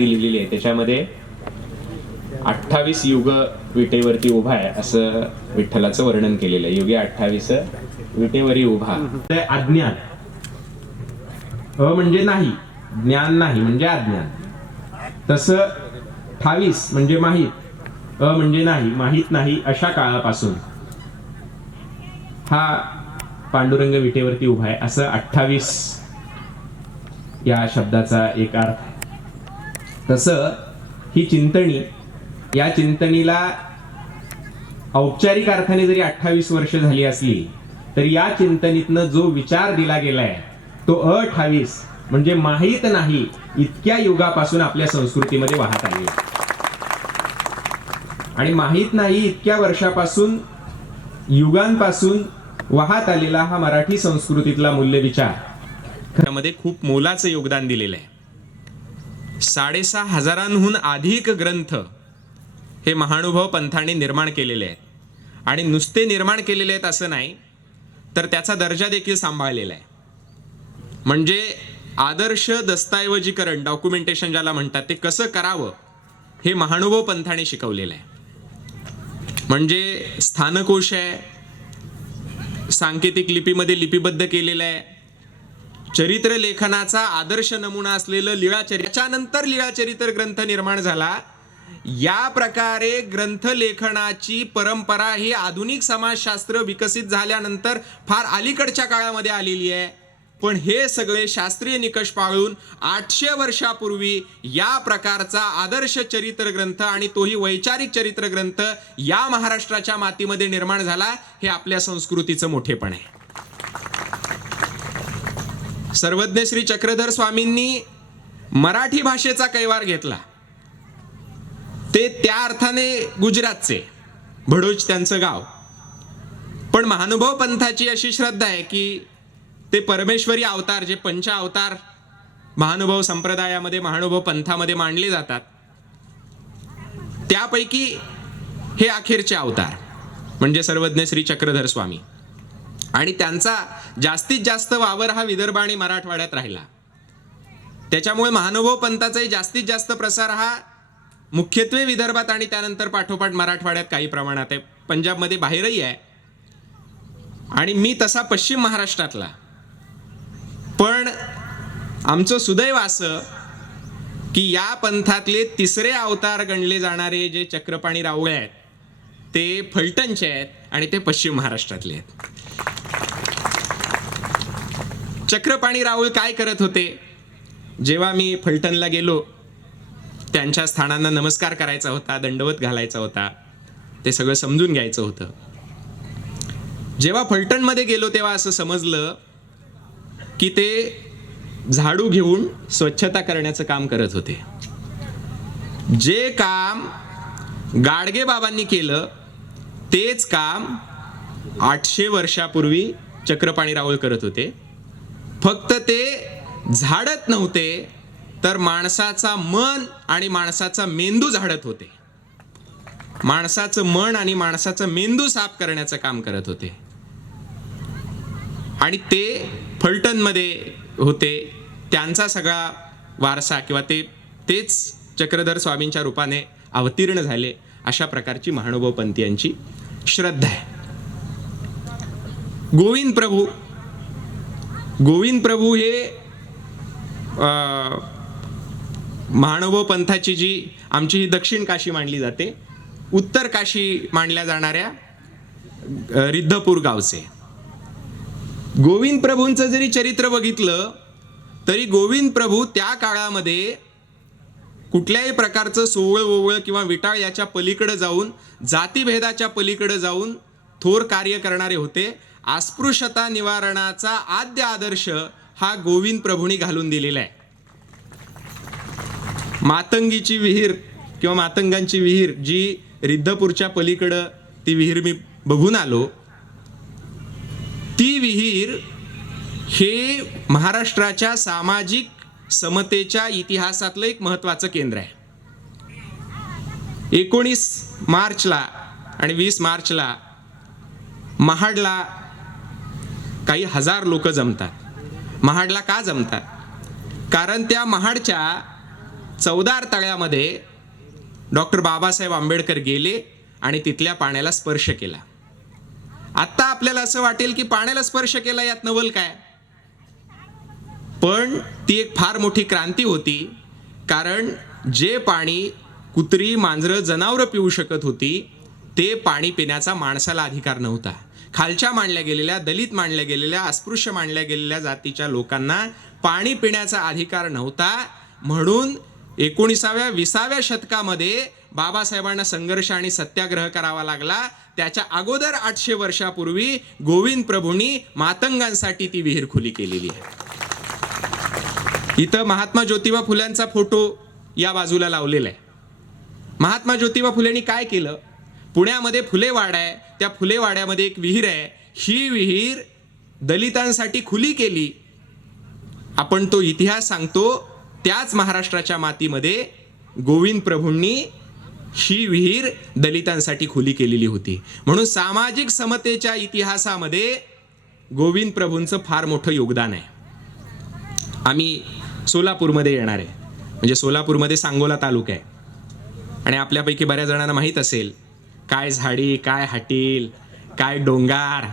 आरती लिहिलेली आहे. त्याच्यामध्ये अठ्ठावीस युग विटेवरती उभा आहे असं विठ्ठलाचं वर्णन केलेलं आहे. युगे अठ्ठावीस विटेवरी उभा. अज्ञान. अ म्हणजे नाही ज्ञान नाही म्हणजे अज्ञान. तस अठ्ठावीस म्हणजे माहीत अ म्हणजे नाही माहीत नाही अशा काळापासून हा पांडुरंग विटेवरती उभा आहे असं अठ्ठावीस या शब्दाचा एक अर्थ आहे. तसं ही चिंतणी या चिंतनीला औपचारिक अर्थाने जरी अठ्ठावीस वर्ष झाली असली तरी या चिंतनीतनं जो विचार दिला गेलाय तो अठ्ठावीस म्हणजे माहीत नाही इतक्या युगापासून आपल्या संस्कृतीमध्ये वाहत आली आणि माहीत नाही इतक्या वर्षापासून युगांपासून वाहत आलेला हा मराठी संस्कृतीतला मूल्य विचार खूप मोलाचं योगदान दिलेलं आहे. साडेसहा हजारांहून अधिक ग्रंथ हे महानुभव पंथाने निर्माण केलेले आहेत. आणि नुसते निर्माण केलेले आहेत असं नाही तर त्याचा दर्जा देखील सांभाळलेला आहे. म्हणजे आदर्श दस्तऐवजीकरण डॉक्युमेंटेशन ज्याला म्हणतात ते कसं करावं हे महानुभव पंथाने शिकवलेलं आहे. म्हणजे स्थानकोश आहे सांकेतिक लिपीमध्ये लिपिबद्ध केलेलं आहे चरित्र लेखनाचा आदर्श नमुना असलेलं लिळाचरित्र त्याच्यानंतर लिळाचरित्र ग्रंथ निर्माण झाला. या प्रकारे ग्रंथ लेखनाची परंपरा ही आधुनिक समाजशास्त्र विकसित झाल्यानंतर फार अलीकडच्या काळामध्ये आलेली आहे. पण हे सगळे शास्त्रीय निकष पाळून आठशे वर्षापूर्वी या प्रकारचा आदर्श चरित्र ग्रंथ आणि तोही वैचारिक चरित्र ग्रंथ या महाराष्ट्राच्या मातीमध्ये निर्माण झाला हे आपल्या संस्कृतीचं मोठेपण आहे. सर्वज्ञ श्री चक्रधर स्वामींनी मराठी भाषेचा कैवार घेतला. ते त्या अर्थाने गुजरातचे भडूच त्यांचं गाव. पण महानुभव पंथाची अशी श्रद्धा आहे की ते परमेश्वरी अवतार जे पंच अवतार महानुभव संप्रदायामध्ये महानुभव पंथामध्ये मांडले जातात त्यापैकी हे अखेरचे अवतार म्हणजे सर्वज्ञ श्री चक्रधर स्वामी. आणि त्यांचा जास्तीत जास्त वावर हा विदर्भ आणि मराठवाड्यात राहिला. त्याच्यामुळे महानुभव पंथाचाही जास्तीत जास्त प्रसार हा मुख्यत्वे विदर्भात आणि त्यानंतर पाठोपाठ मराठवाड्यात काही प्रमाणात आहे. पंजाबमध्ये बाहेरही आहे. आणि मी तसा पश्चिम महाराष्ट्रातला. पण आमचं सुदैव असं की या पंथातले तिसरे अवतार गणले जाणारे जे चक्रपाणी रावळे आहेत ते फलटणचे आहेत आणि ते पश्चिम महाराष्ट्रातले आहेत. चक्रपाणी राहुल काय करत होते? जेव्हा मी फलटणला गेलो त्यांच्या स्थानांना नमस्कार करायचा होता दंडवत घालायचा होता ते सगळं समजून घ्यायचं होतं. जेव्हा फलटणमध्ये गेलो तेव्हा असं समजलं की ते झाडू घेऊन स्वच्छता करण्याचं काम करत होते. जे काम गाडगे बाबांनी केलं तेच काम आठशे वर्षापूर्वी चक्रपाणी राहुल करत होते. फक्त ते झाडत नव्हते तर माणसाचा मन आणि माणसाचा मेंदू झाडत होते. माणसाचं मन आणि माणसाचं मेंदू साफ करण्याचं काम करत होते. आणि ते फलटणमध्ये होते. त्यांचा सगळा वारसा किंवा ते तेच चक्रधर स्वामींच्या रूपाने अवतीर्ण झाले अशा प्रकारची महानुभव पंथीयांची श्रद्धा आहे. गोविंद प्रभू गोविंद प्रभू हे मानव महानुभव पंथाची जी आमची ही दक्षिण काशी मानली जाते उत्तर काशी मानल्या जाणाऱ्या रिद्धपूर गावचे. गोविंद प्रभूंचं जरी चरित्र बघितलं तरी गोविंद प्रभू त्या काळामध्ये कुठल्याही प्रकारचं सोवळ ओवळ किंवा विटाळ याच्या पलीकडे जाऊन जातीभेदाच्या पलीकडे जाऊन थोर कार्य करणारे होते. अस्पृश्यता निवारणाचा आद्य आदर्श हा गोविंद प्रभूंनी घालून दिलेला आहे. मातंगीची विहीर किंवा मातंगांची विहीर जी रिद्धपूरच्या पलीकडं ती विहीर मी बघून आलो ती विहीर हे महाराष्ट्राच्या सामाजिक समतेच्या इतिहासातलं एक महत्वाचं केंद्र आहे. एकोणीस मार्चला आणि वीस मार्चला महाडला काही हजार लोक जमतात. महाडला का जमतात? कारण त्या महाडच्या चौदार तळ्यामध्ये डॉक्टर बाबासाहेब आंबेडकर गेले आणि तिथल्या पाण्याला स्पर्श केला. आत्ता आपल्याला असं वाटेल की पाण्याला स्पर्श केला यात नवल काय? पण ती एक फार मोठी क्रांती होती कारण जे पाणी कुत्री मांजरं जनावरं पिऊ शकत होती ते पाणी पिण्याचा माणसाला अधिकार नव्हता. खालच्या मांडल्या गेलेल्या दलित मांडल्या गेलेल्या अस्पृश्य मांडल्या गेलेल्या जातीच्या लोकांना पाणी पिण्याचा अधिकार नव्हता. म्हणून एकोणीसाव्या विसाव्या शतकामध्ये बाबासाहेबांना संघर्ष आणि सत्याग्रह करावा लागला. त्याच्या अगोदर आठशे वर्षापूर्वी गोविंद प्रभूंनी मातंगांसाठी ती विहीर खुली केलेली आहे. इथं महात्मा ज्योतिबा फुल्यांचा फोटो या बाजूला लावलेला आहे. महात्मा ज्योतिबा फुलेंनी काय केलं? पुण्यामध्ये फुलेवाडा आहे. त्या फुलेवाड्यामध्ये एक विहीर आहे. ही विहीर दलितांसाठी खुली केली. आपण तो इतिहास सांगतो त्याच महाराष्ट्राच्या मातीमध्ये गोविंद प्रभूंनी ही विहीर दलितांसाठी खुली केलेली होती. म्हणून सामाजिक समतेच्या इतिहासामध्ये गोविंद प्रभूंचं फार मोठं योगदान आहे. आम्ही सोलापूरमध्ये येणार आहे. म्हणजे सोलापूरमध्ये सांगोला तालुका आहे. आणि आपल्यापैकी बऱ्याच जणांना माहीत असेल काय झाडी काय हाटील काय डोंगार.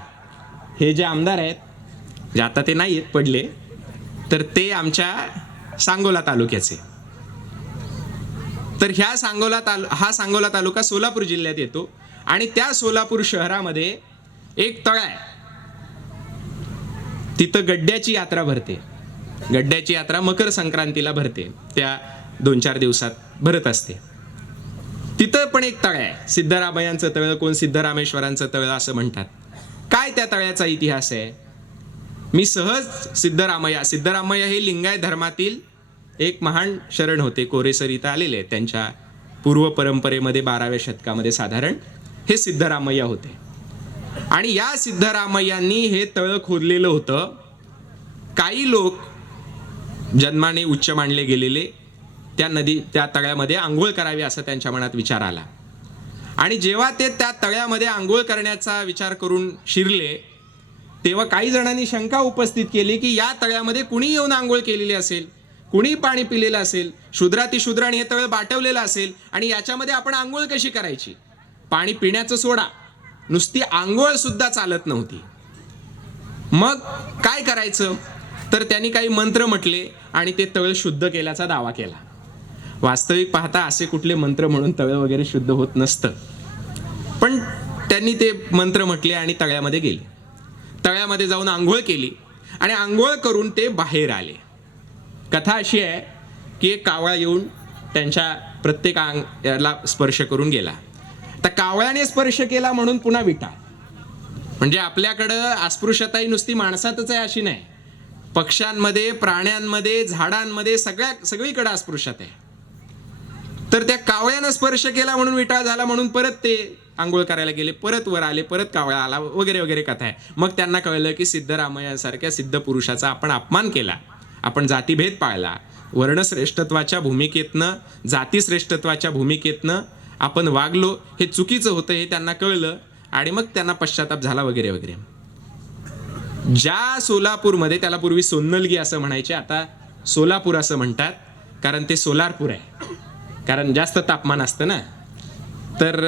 हे जे आमदार आहेत जे आता ते नाही आहेत पडले तर ते आमच्या सांगोला तालुक्याचे. तर ह्या सांगोला तालु हा सांगोला तालुका सोलापूर जिल्ह्यात येतो आणि त्या सोलापूर शहरामध्ये एक तळ आहे. तिथं गड्ड्याची यात्रा भरते. गड्ड्याची यात्रा मकर संक्रांतीला भरते. त्या दोन चार दिवसात भरत असते. तिथं पण एक तळ आहे. सिद्धरामयांचं तळ कोण? सिद्धरामेश्वरांचं तळ असं म्हणतात. काय त्या तळ्याचा इतिहास आहे? मी सहज सिद्धरामय्या सिद्धरामय्या हे लिंगायत धर्मातील एक महान शरण होते. कोरेसर इथं आलेले त्यांच्या पूर्व परंपरेमध्ये बाराव्या शतकामध्ये साधारण हे सिद्धरामय्या होते. आणि या सिद्धरामय्यांनी हे तळ खोदलेलं होतं. काही लोक जन्माने उच्च मानले गेलेले त्या नदी त्या तळ्यामध्ये आंघोळ करावी असं त्यांच्या मनात विचार आला. आणि जेव्हा ते त्या तळ्यामध्ये आंघोळ करण्याचा विचार करून शिरले तेव्हा काही जणांनी शंका उपस्थित केली की या तळ्यामध्ये कुणी येऊन आंघोळ केलेली असेल? कुणी पाणी पिलेलं असेल? शूद्राती शूद्राने हे तळ बाटवलेलं असेल? आणि याच्यामध्ये आपण आंघोळ कशी करायची? पाणी पिण्याचं सोडा. नुसती आंघोळ सुद्धा चालत नव्हती. मग काय करायचं? तर त्यांनी काही मंत्र म्हटले आणि ते तळ शुद्ध केल्याचा दावा केला. वास्तविक पाहता असे कुठले मंत्र म्हणून तळं वगैरे शुद्ध होत नसतं. पण त्यांनी ते मंत्र म्हटले आणि तळ्यामध्ये गेले. तळ्यामध्ये जाऊन आंघोळ केली आणि आंघोळ करून ते बाहेर आले. कथा अशी आहे की एक कावळा येऊन त्यांच्या प्रत्येक अंग याला स्पर्श करून गेला. तर कावळ्याने स्पर्श केला म्हणून पुन्हा विटा. म्हणजे आपल्याकडं अस्पृश्यता ही नुसती माणसातच आहे अशी नाही. पक्ष्यांमध्ये प्राण्यांमध्ये झाडांमध्ये सगळ्या सगळीकडे अस्पृश्यता आहे. तर त्या कावळ्यानं स्पर्श केला म्हणून विटाळ झाला म्हणून परत ते आंघोळ करायला गेले परत वर आले परत कावळा आला वगैरे वगैरे कथा आहे. मग त्यांना कळलं की सिद्धरामय्यासारख्या सिद्ध पुरुषाचा आपण अपमान केला. आपण जातीभेद पाळला. वर्णश्रेष्ठत्वाच्या भूमिकेतनं जातीश्रेष्ठत्वाच्या भूमिकेतनं आपण वागलो हे चुकीचं होतं हे त्यांना कळलं आणि मग त्यांना पश्चाताप झाला वगैरे वगैरे. ज्या सोलापूरमध्ये त्याला पूर्वी सोन्नलगी असं म्हणायचे आता सोलापूर असं म्हणतात कारण ते सोलारपूर आहे. कारण जास्त तापमान असतं ना. तर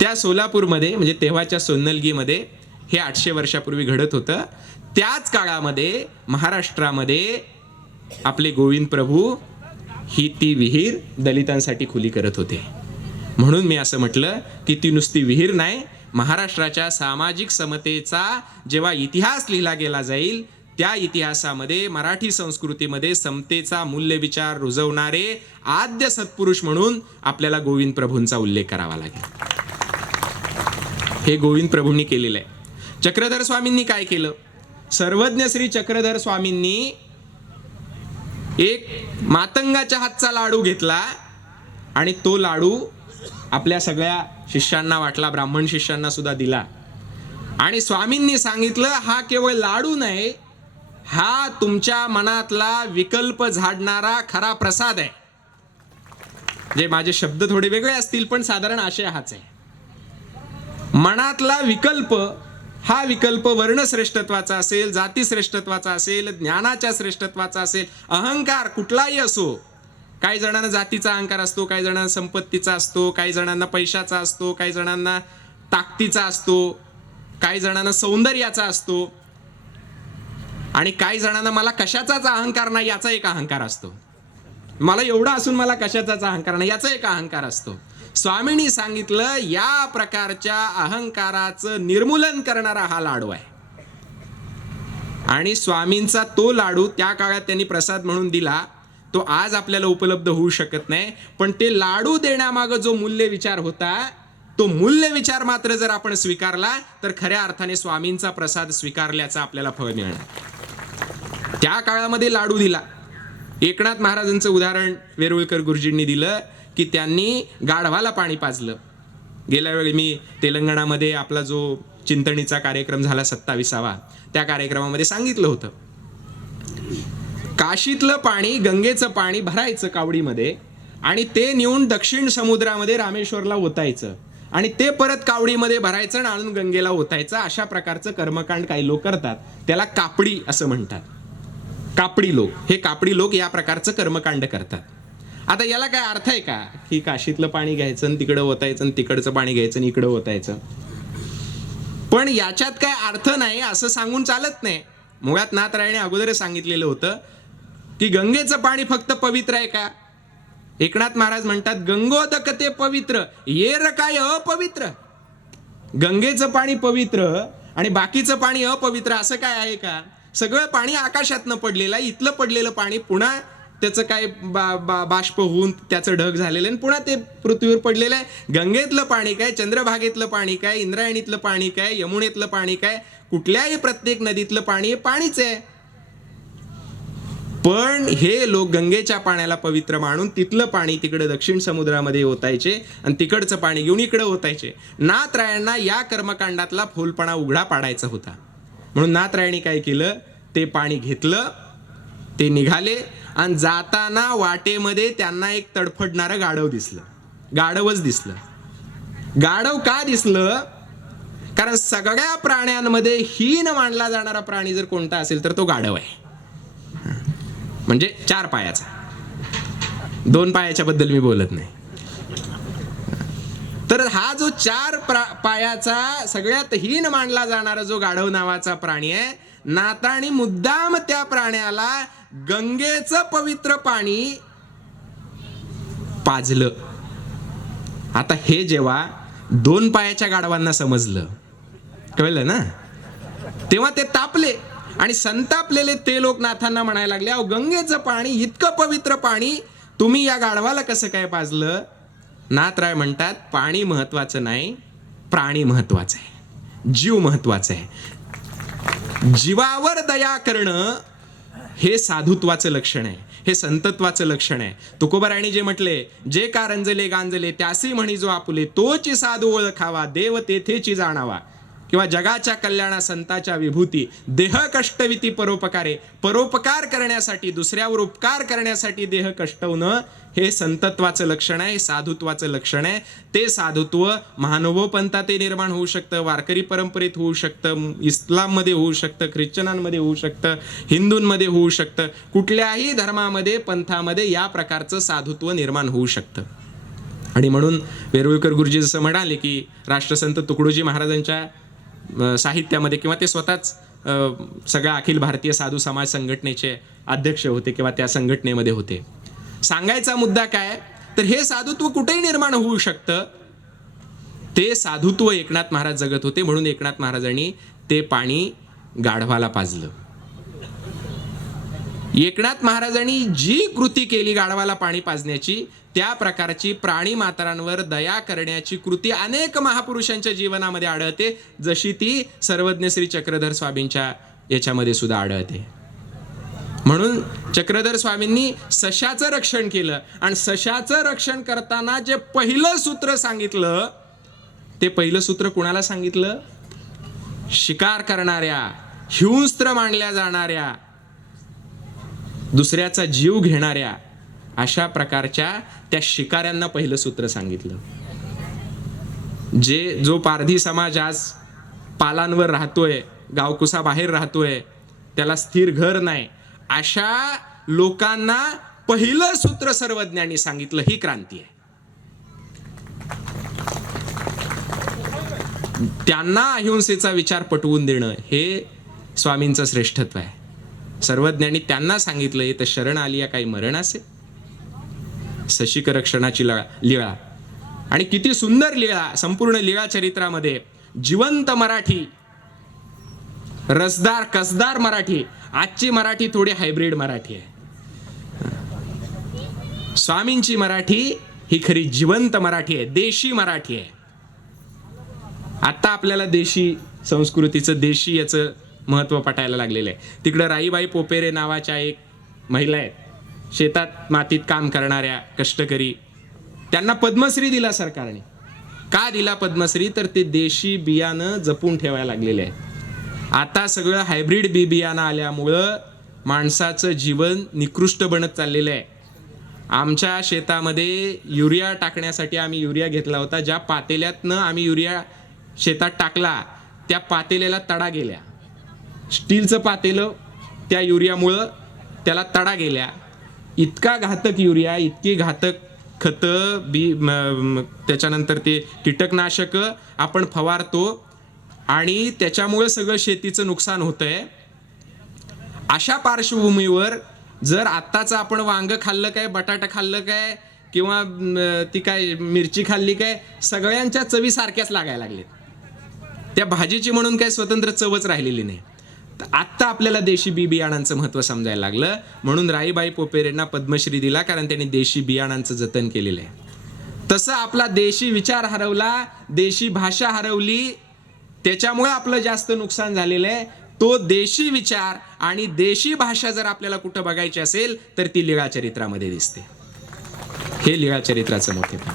त्या सोलापूरमध्ये म्हणजे तेव्हाच्या सोनलगीमध्ये हे आठशे वर्षापूर्वी घडत होतं. त्याच काळामध्ये महाराष्ट्रामध्ये आपले गोविंद प्रभू ही ती विहीर दलितांसाठी खुली करत होते. म्हणून मी असं म्हटलं की ती नुसती विहीर नाही महाराष्ट्राच्या सामाजिक समतेचा जेव्हा इतिहास लिहिला गेला जाईल त्या इतिहासामध्ये मराठी संस्कृतीमध्ये समतेचा मूल्यविचार रुजवणारे आद्य सत्पुरुष म्हणून आपल्याला गोविंद प्रभूंचा उल्लेख करावा लागेल. हे गोविंद प्रभूंनी केलेलं आहे. चक्रधर स्वामींनी काय केलं? सर्वज्ञ श्री चक्रधर स्वामींनी एक मातंगाच्या हातचा लाडू घेतला आणि तो लाडू आपल्या सगळ्या शिष्यांना वाटला ब्राह्मण शिष्यांना सुद्धा दिला. आणि स्वामींनी सांगितलं हा केवळ लाडू नाही हा तुमच्या मनातला विकल्प झाडणारा खरा प्रसाद आहे. जे माझे शब्द थोडे वेगळे असतील पण साधारण आशय हाच आहे. मनातला विकल्प हा विकल्प वर्णश्रेष्ठत्वाचा असेल जाती श्रेष्ठत्वाचा असेल ज्ञानाच्या श्रेष्ठत्वाचा असेल अहंकार कुठलाही असो काही जणांना जातीचा अहंकार असतो काही जणांना संपत्तीचा असतो काही जणांना पैशाचा असतो काही जणांना ताकदीचा असतो काही जणांना सौंदर्याचा असतो आणि काही जणांना मला कशाचाच अहंकार नाही याचा एक अहंकार असतो. मला एवढा असून मला कशाचाच अहंकार नाही याचा एक अहंकार असतो. स्वामींनी सांगितलं या प्रकारच्या अहंकाराचं निर्मूलन करणारा हा लाडू आहे. आणि स्वामींचा तो लाडू त्या काळात त्यांनी प्रसाद म्हणून दिला तो आज आपल्याला उपलब्ध होऊ शकत नाही. पण ते लाडू देण्यामागं जो मूल्य विचार होता तो मूल्य विचार मात्र जर आपण स्वीकारला तर खऱ्या अर्थाने स्वामींचा प्रसाद स्वीकारल्याचा आपल्याला फळ मिळणार. त्या काळामध्ये लाडू दिला. एकनाथ महाराजांचं उदाहरण वेरुळकर गुरुजींनी दिलं की त्यांनी गाढवाला पाणी पाजलं. गेल्या वेळी मी तेलंगणामध्ये आपला जो चिंतणीचा कार्यक्रम झाला सत्ताविसावा त्या कार्यक्रमामध्ये सांगितलं होतं. काशीतलं पाणी गंगेचं पाणी भरायचं कावडीमध्ये आणि ते नेऊन दक्षिण समुद्रामध्ये रामेश्वरला ओतायचं आणि ते परत कावडीमध्ये भरायचं आणि आणून गंगेला ओतायचं अशा प्रकारचं कर्मकांड काही लोक करतात. त्याला कापडी असं म्हणतात. कापडी लोक. हे कापडी लोक या प्रकारचं कर्मकांड करतात. आता याला काय अर्थ आहे का? की काशीतलं पाणी घ्यायचं आणि तिकडं ओतायचं आणि तिकडचं पाणी घ्यायचं आणि इकडं ओतायचं. पण याच्यात काय अर्थ नाही असं सांगून चालत नाही. मुळात नाथरायने अगोदरच सांगितलेलं होतं की गंगेचं पाणी फक्त पवित्र आहे का? एकनाथ महाराज म्हणतात गंगोदक ते पवित्र येर काय अपवित्र. गंगेचं पाणी पवित्र आणि बाकीचं पाणी अपवित्र असं काय आहे का? सगळं पाणी आकाशातनं पडलेलं आहे. इथलं पडलेलं पाणी पुन्हा त्याचं काय बा बा बाष्प होऊन त्याचं ढग झालेलं आहे. आणि पुन्हा ते पृथ्वीवर पडलेलं आहे. गंगेतलं पाणी काय चंद्रभागेतलं पाणी काय इंद्रायणीतलं पाणी काय यमुनेतलं पाणी काय कुठल्याही प्रत्येक नदीतलं पाणी हे पाणीच आहे. पण हे लोक गंगेच्या पाण्याला पवित्र मानून तिथलं पाणी तिकडे दक्षिण समुद्रामध्ये ओतायचे आणि तिकडचं पाणी घेऊन इकडे ओतायचे. नाथरायांना या कर्मकांडातला फोलपणा उघडा पाडायचा होता. म्हणून नातराईने काय केलं? ते पाणी घेतलं ते निघाले आणि जाताना वाटेमध्ये त्यांना एक तडफडणारं गाढव दिसलं. गाढवच दिसलं. गाढव का दिसलं? कारण सगळ्या प्राण्यांमध्ये हीन मानला जाणारा प्राणी जर कोणता असेल तर तो गाढव आहे. म्हणजे चार पायाचा. दोन पायाच्या बद्दल मी बोलत नाही. तर हा जो चार प्रा- पायाचा सगळ्यात हीन मानला जाणारा जो गाढव नावाचा प्राणी आहे नाताणी मुद्दाम त्या प्राण्याला गंगेचं पवित्र पाणी पाजलं. आता हे जेव्हा दोन पायाच्या गाढवांना समजलं कळलं ना? तेव्हा ते तापले आणि संतापलेले ते लोक नाथांना म्हणायला लागले अहो गंगेचं पाणी इतकं पवित्र पाणी तुम्ही या गाढवाला कसं काय पाजलं? नाथराय म्हणतात पाणी महत्वाचं नाही प्राणी महत्वाचं आहे. जीव महत्वाचं आहे. जीवावर दया करणं हे साधुत्वाचं लक्षण आहे. हे संतत्वाचं लक्षण आहे. तुकोबराणी जे म्हटले जे कारंजले गांजले त्यासी म्हणी जो आपुले तोची साधू ओळखावा देव तेथेची जाणावा. किंवा जगाच्या कल्याणा संताच्या विभूती देह कष्टविती परोपकारे परोपकार करण्यासाठी दुसऱ्यावर उपकार करण्यासाठी देह कष्टवणं हे संतत्वाचं लक्षण आहे साधुत्वाचं लक्षण आहे. ते साधुत्व महानुभव ते निर्माण होऊ शकतं वारकरी परंपरेत होऊ शकतं इस्लाममध्ये होऊ शकतं ख्रिश्चनांमध्ये होऊ शकतं हिंदूंमध्ये होऊ शकतं कुठल्याही धर्मामध्ये पंथामध्ये या प्रकारचं साधुत्व निर्माण होऊ शकतं. आणि म्हणून वेरुळकर गुरुजी जसं म्हणाले की राष्ट्रसंत तुकडोजी महाराजांच्या साहित्यामध्ये किंवा ते स्वतःच सगळ्या अखिल भारतीय साधू समाज संघटनेचे अध्यक्ष होते किंवा त्या संघटनेमध्ये होते. सांगायचा मुद्दा काय? तर हे साधुत्व कुठेही निर्माण होऊ शकतं. ते साधुत्व एकनाथ महाराज जगत होते म्हणून एकनाथ महाराजांनी ते पाणी गाढवाला पाजलं. एकनाथ महाराजांनी जी कृती केली गाढवाला पाणी पाजण्याची त्या प्रकारची प्राणी मात्रांवर दया करण्याची कृती अनेक महापुरुषांच्या जीवनामध्ये आढळते जशी ती सर्वज्ञ श्री चक्रधर स्वामींच्या याच्यामध्ये सुद्धा आढळते. म्हणून चक्रधर स्वामींनी सशाचं रक्षण केलं आणि सशाचं रक्षण करताना जे पहिलं सूत्र सांगितलं ते पहिलं सूत्र कुणाला सांगितलं? शिकार करणाऱ्या हिंस्त्र मानल्या जाणाऱ्या दुसऱ्याचा जीव घेणाऱ्या अशा प्रकारच्या त्या शिकाऱ्यांना पहिलं सूत्र सांगितलं. जे जो पारधी समाज आज पालांवर राहतोय गावकुसा बाहेर राहतोय त्याला स्थिर घर नाही अशा लोकांना पहिलं सूत्र सर्वज्ञांनी सांगितलं ही क्रांती आहे. त्यांना अहिंसेचा विचार पटवून देणं हे स्वामींचं श्रेष्ठत्व आहे. सर्वज्ञांनी त्यांना सांगितलं हे तर शरण आलिया काही मरण असे सशिक रक्षणाची लिळा. आणि किती सुंदर लिळा संपूर्ण लिळा चरित्रामध्ये. जिवंत मराठी. रसदार कसदार मराठी. आजची मराठी थोडी हायब्रिड मराठी आहे. स्वामींची मराठी ही खरी जिवंत मराठी आहे देशी मराठी आहे. आता आपल्याला देशी संस्कृतीचं देशी याचं महत्त्व पटायला लागलेलं आहे. तिकडं राईबाई पोपेरे नावाच्या एक महिला आहेत. शेतात मातीत काम करणाऱ्या कष्टकरी. त्यांना पद्मश्री दिला सरकारने. का दिला पद्मश्री? तर ते देशी बियाणं जपून ठेवायला लागलेले आहे आता सगळं हायब्रिड बी बियाणं आल्यामुळं माणसाचं जीवन निकृष्ट बनत चाललेलं आहे. आमच्या शेतामध्ये युरिया टाकण्यासाठी आम्ही युरिया घेतला होता. ज्या पातेल्यातनं आम्ही युरिया शेतात टाकला त्या पातेल्याला तडा गेल्या. स्टीलचं पातेलं त्या युरियामुळं त्याला तडा गेल्या. इतका घातक युरिया इतकी घातक खतं बी त्याच्यानंतर ते कीटकनाशकं आपण फवारतो आणि त्याच्यामुळे सगळं शेतीचं नुकसान होतंय. अशा पार्श्वभूमीवर जर आत्ताचं आपण वांग खाल्लं काय बटाटा खाल्लं काय किंवा ती काय मिरची खाल्ली काय सगळ्यांच्या चवी सारख्याच लागायला लागलेत. त्या भाजीची म्हणून काय स्वतंत्र चवच राहिलेली नाही. आत्ता आपल्याला देशी बी बियाणांचं महत्त्व समजायला लागलं. म्हणून राईबाई पोपेरेंना पद्मश्री दिला कारण त्यांनी देशी बियाणांचं जतन केलेलं आहे. तसं आपला देशी विचार हरवला देशी भाषा हरवली त्याच्यामुळे आपलं जास्त नुकसान झालेलं आहे. तो देशी विचार आणि देशी भाषा जर आपल्याला कुठं बघायची असेल तर ती लीळा चरित्रामध्ये दिसते. हे लिळा चरित्राचं मोठेपण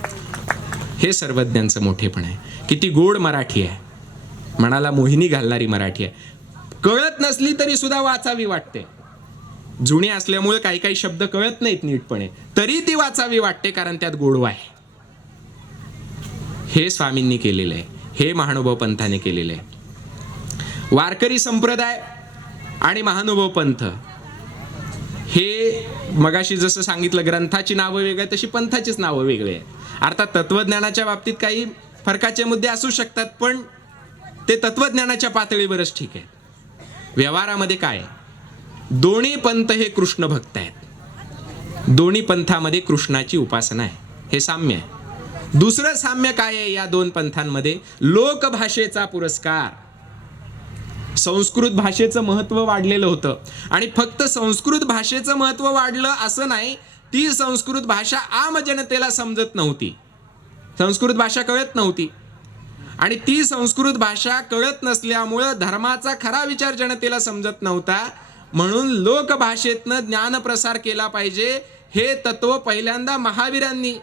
हे सर्वज्ञांचं मोठेपण आहे. किती गोड मराठी आहे. मनाला मोहिनी घालणारी मराठी आहे. कळत नसली तरी सुद्धा वाचावी वाटते. जुनी असल्यामुळे काही काही शब्द कळत नाहीत नीटपणे. तरी ती वाचावी वाटते कारण त्यात गोडवा आहे. हे स्वामींनी केलेलं आहे. हे महानुभाव पंथाने केलेलं आहे. वारकरी संप्रदाय आणि महानुभाव पंथ. हे मगाशी जसं सांगितलं ग्रंथाची नावं वेगळी तशी पंथाचीच नावं वेगळी आहेत. अर्थात तत्वज्ञानाच्या बाबतीत काही फरकाचे मुद्दे असू शकतात पण ते तत्वज्ञानाच्या पातळीवरच ठीक आहे. व्यवहारामध्ये काय? दोन्ही पंथ हे कृष्ण भक्त आहेत. दोन्ही पंथामध्ये कृष्णाची उपासना आहे. हे साम्य आहे. दुसरं साम्य काय आहे या दोन पंथांमध्ये? लोकभाषेचा पुरस्कार. संस्कृत भाषेचं महत्त्व वाढलेलं होतं. आणि फक्त संस्कृत भाषेचं महत्त्व वाढलं असं नाही ती संस्कृत भाषा आम जनतेला समजत नव्हती. संस्कृत भाषा कळत नव्हती. आणि ती संस्कृत भाषा कळत नसल्यामुळं धर्माचा खरा विचार जनतेला समजत नव्हता. म्हणून लोकभाषेतनं ज्ञानप्रसार केला पाहिजे. हे तत्व पहिल्यांदा महावीरांनी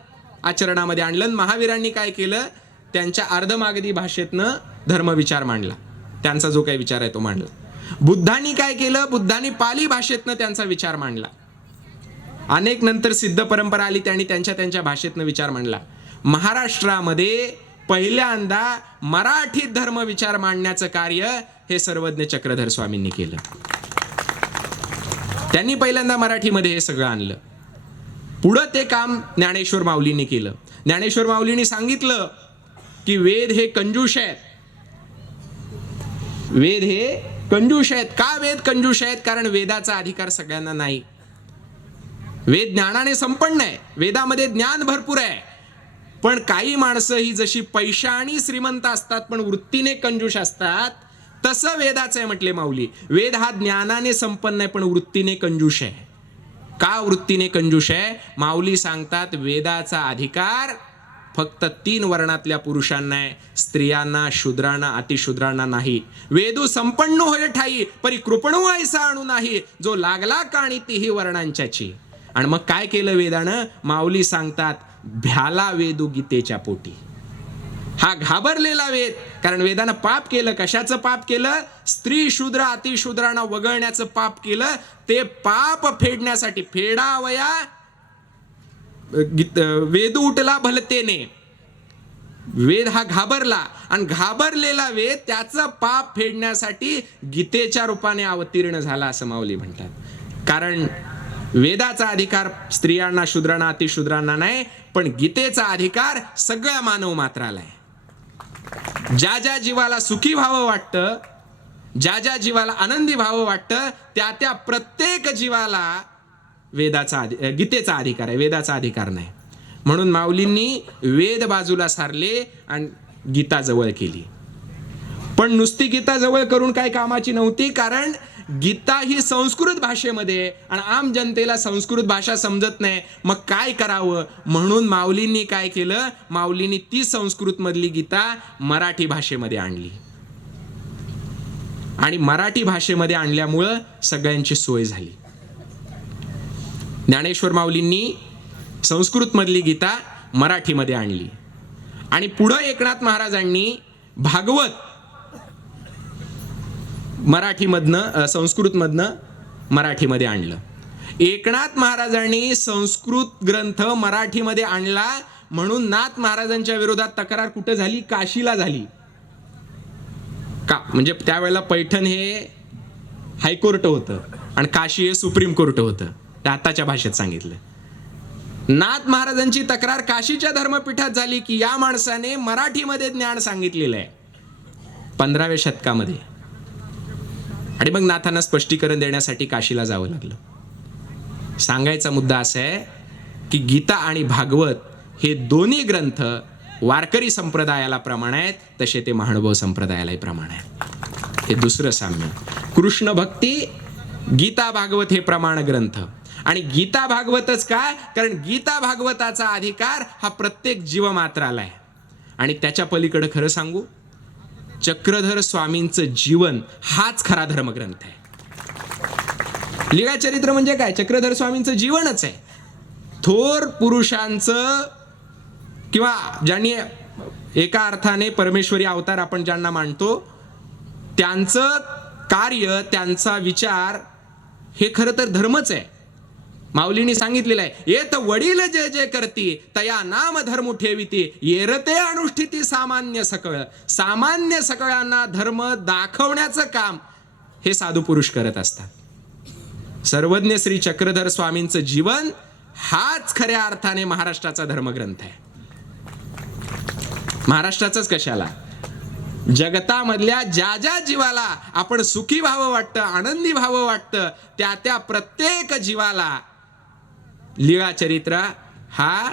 आचरणामध्ये आणलं महावीरांनी काय केलं? त्यांच्या अर्धमागधी भाषेतनं धर्मविचार मांडला. त्यांचा जो काही विचार आहे तो मांडला. बुद्धांनी काय केलं? बुद्धांनी पाली भाषेतनं त्यांचा विचार मांडला. अनेक नंतर सिद्ध परंपरा आली त्यांनी त्यांच्या त्यांच्या भाषेतनं विचार मांडला. महाराष्ट्रामध्ये पहिल्यांदा मराठीत धर्म विचार मांडण्याचं कार्य हे सर्वज्ञ चक्रधर स्वामींनी केलं. त्यांनी पहिल्यांदा मराठीमध्ये हे सगळं आणलं. पुढं ते काम ज्ञानेश्वर माऊलींनी केलं. ज्ञानेश्वर माऊलींनी सांगितलं की वेद हे कंजूष आहेत. वेद हे कंजूष आहेत. का वेद कंजूष आहेत? कारण वेदाचा अधिकार सगळ्यांना नाही. वेद ज्ञानाने संपन्न आहे. वेदामध्ये ज्ञान भरपूर आहे. पण काही माणसं ही जशी पैशाणी श्रीमंत असतात पण वृत्तीने कंजूष असतात तसं वेदाचं आहे म्हटले माऊली. वेद हा ज्ञानाने संपन्न आहे पण वृत्तीने कंजूष आहे. का वृत्तीने कंजूष आहे? माऊली सांगतात वेदाचा अधिकार फक्त तीन वर्णातल्या पुरुषांना आहे. स्त्रियांना शूद्रांना अतिशूद्रांना नाही. वेदू संपन्न होय ठाई परी कृपणू ऐसा आणू नाही. जो लागला काणी तीही वर्णांच्याची. आणि मग काय केलं वेदानं? माऊली सांगतात भ्याला वेदू गीतेच्या पोटी. हा घाबरलेला वेद कारण वेदानं पाप केलं कशाचं पाप केलं? स्त्री शूद्र अतिशूद्रांना वगळण्याचं पाप केलं ते पाप फेडण्यासाठी फेडावया. गीत- वेद उठला भलतेने. वेद हा घाबरला आणि घाबरलेला वेद त्याचं पाप फेडण्यासाठी गीतेच्या रूपाने अवतीर्ण झाला असं माऊली म्हणतात. कारण वेदाचा अधिकार स्त्रियांना शूद्रांना अतिशूद्रांना नाही पण गीतेचा अधिकार सगळ्या मानव मात्राला आहे. ज्या ज्या जीवाला सुखी व्हावं वाटतं ज्या ज्या जीवाला आनंदी व्हावं वाटतं त्या त्या प्रत्येक जीवाला वेदाचा गीतेचा अधिकार आहे वेदाचा अधिकार नाही. म्हणून माऊलींनी वेद बाजूला सारले आणि गीता जवळ केली. पण नुसती गीता जवळ करून काय कामाची नव्हती कारण गीता ही संस्कृत भाषेमध्ये आणि आम जनतेला संस्कृत भाषा समजत नाही. मग काय करावं? म्हणून माऊलींनी काय केलं? माऊलींनी ती संस्कृत मधली गीता मराठी भाषेमध्ये आणली. आणि मराठी भाषेमध्ये आणल्यामुळं सगळ्यांची सोय झाली. ज्ञानेश्वर माऊलींनी संस्कृत मधली गीता मराठीमध्ये आणली. आणि पुढं एकनाथ महाराजांनी भागवत मराठीमधनं संस्कृतमधनं मराठीमध्ये आणलं. एकनाथ महाराजांनी संस्कृत ग्रंथ मराठीमध्ये आणला म्हणून नाथ महाराजांच्या विरोधात तक्रार कुठं झाली? काशीला झाली. का? म्हणजे त्यावेळेला पैठण हे हायकोर्ट होतं आणि काशी हे सुप्रीम कोर्ट होतं. ते आताच्या भाषेत सांगितलं नाथ महाराजांची तक्रार काशीच्या धर्मपीठात झाली की या माणसाने मराठीमध्ये ज्ञान सांगितलेलं आहे. पंधराव्या शतकामध्ये. आणि मग नाथांना स्पष्टीकरण देण्यासाठी काशीला जावं लागलं. सांगायचा मुद्दा असा आहे की गीता आणि भागवत हे दोन्ही ग्रंथ वारकरी संप्रदायाला प्रमाण आहेत तसे ते महानुभव संप्रदायालाही प्रमाण आहेत. हे दुसरं साम्य. कृष्ण भक्ती गीता भागवत हे प्रमाण ग्रंथ. आणि गीता भागवतच काय कारण गीता भागवताचा अधिकार हा प्रत्येक जीवमात्राला आहे. आणि त्याच्या पलीकडे खरं सांगू चक्रधर स्वामींचं जीवन हाच खरा धर्मग्रंथ आहे. लिळाचरित्र म्हणजे काय? चक्रधर स्वामींचं जीवनच आहे. थोर पुरुषांचं किंवा ज्यांनी एका अर्थाने परमेश्वरी अवतार आपण ज्यांना मानतो त्यांचं कार्य त्यांचा विचार हे खरं तर धर्मच आहे. माऊलींनी सांगितलेलं आहे येत वडील जे जे करती तया नाम धर्म ठेविती येरते अनुष्ठिती सामान्य सकळ सामान्य सकळांना धर्म दाखवण्याचं काम. हे साधू पुरुष करत असतात. सर्वज्ञ श्री चक्रधर स्वामींचं जीवन हाच खऱ्या अर्थाने महाराष्ट्राचा धर्मग्रंथ आहे. महाराष्ट्राचाच कशाला? जगतामधल्या ज्या ज्या जीवाला आपण सुखी व्हावं वाटतं आनंदी व्हावं वाटतं त्या त्या प्रत्येक जीवाला लीळा चरित्र हा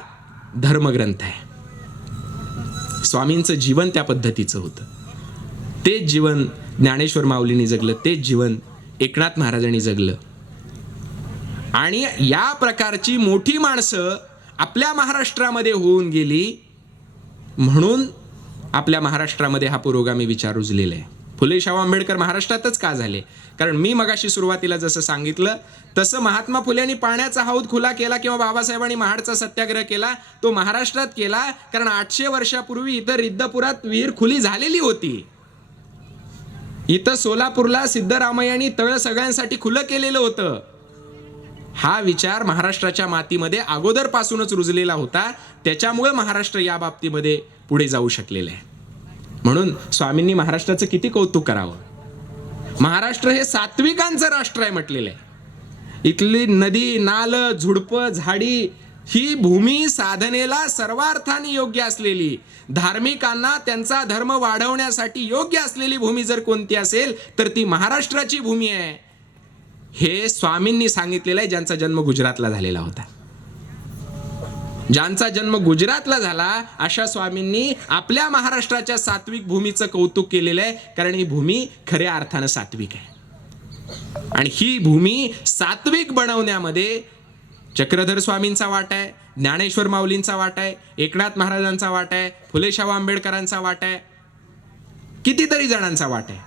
धर्मग्रंथ आहे. स्वामींचं जीवन त्या पद्धतीचं होतं. तेच जीवन ज्ञानेश्वर माऊलींनी जगलं तेच जीवन एकनाथ महाराजांनी जगलं. आणि या प्रकारची मोठी माणसं आपल्या महाराष्ट्रामध्ये होऊन गेली म्हणून आपल्या महाराष्ट्रामध्ये हा पुरोगामी विचार रुजलेला आहे. फुले शाहू आंबेडकर महाराष्ट्रातच का झाले? कारण मी मगाशी सुरुवातीला जसं सांगितलं तसं महात्मा फुलेंनी पाण्याचा हौद खुला केला किंवा बाबासाहेबांनी महाडचा सत्याग्रह केला तो महाराष्ट्रात केला कारण आठशे वर्षापूर्वी इथं रिद्धपुरात विहीर खुली झालेली होती. इथं सोलापूरला सिद्धरामय्यांनी तळ सगळ्यांसाठी खुलं केलेलं होतं. हा विचार महाराष्ट्राच्या मातीमध्ये अगोदरपासूनच रुजलेला होता त्याच्यामुळे महाराष्ट्र या बाबतीमध्ये पुढे जाऊ शकलेलं आहे. म्हणून स्वामींनी महाराष्ट्राचं किती कौतुक करावं? महाराष्ट्र हे सात्विकांचं राष्ट्र आहे म्हटलेलं आहे. इथली नदी नाल झुडपं झाडी ही भूमी साधनेला सर्वार्थाने योग्य असलेली. धार्मिकांना त्यांचा धर्म वाढवण्यासाठी योग्य असलेली भूमी जर कोणती असेल तर ती महाराष्ट्राची भूमी आहे. हे स्वामींनी सांगितलेलं आहे ज्यांचा जन्म गुजरातला झालेला होता. ज्यांचा जन्म गुजरातला झाला अशा स्वामींनी आपल्या महाराष्ट्राच्या सात्विक भूमीचं कौतुक केलेलं आहे. कारण ही भूमी खऱ्या अर्थानं सात्विक आहे. आणि ही भूमी सात्विक बनवण्यामध्ये चक्रधर स्वामींचा वाटा आहे ज्ञानेश्वर माऊलींचा वाटा आहे एकनाथ महाराजांचा वाटा आहे फुले शाहू आंबेडकरांचा वाटा आहे कितीतरी जणांचा वाटा आहे.